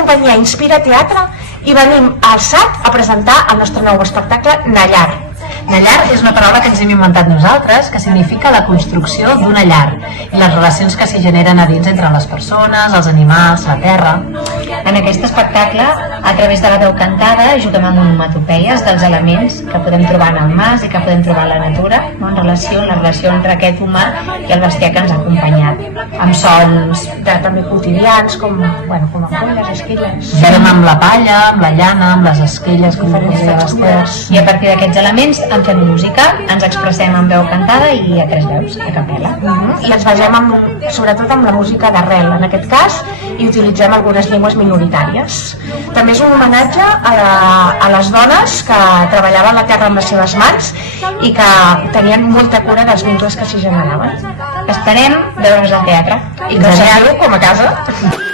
companyia Inspira Teatre i venim al SAT a presentar el nostre nou espectacle Nallar. Nallar és una paraula que ens hem inventat nosaltres, que significa la construcció d'una llar i les relacions que s'hi generen a dins entre les persones, els animals, la terra. En aquest espectacle, a través de la veu cantada, juguem amb onomatopeies dels elements que podem trobar en el mas i que podem trobar a la natura, en la relació entre aquest humà i el bestiar que ens ha acompanyat, amb sons També quotidians, com ampolles, esquelles. Juguem amb la palla, amb la llana, amb les esquelles, com podria les terres. i a partir d'aquests elements en fem música, ens expressem amb veu cantada i a tres veus, a capella. I ens basem sobretot en la música d'arrel, en aquest cas, i utilitzem algunes llengües minoritàries. També és un homenatge a les dones que treballaven la terra amb les seves mans i que tenien molta cura dels vincles que s'hi generaven. Esperem veure'ns al teatre. I que us sentiu com a casa.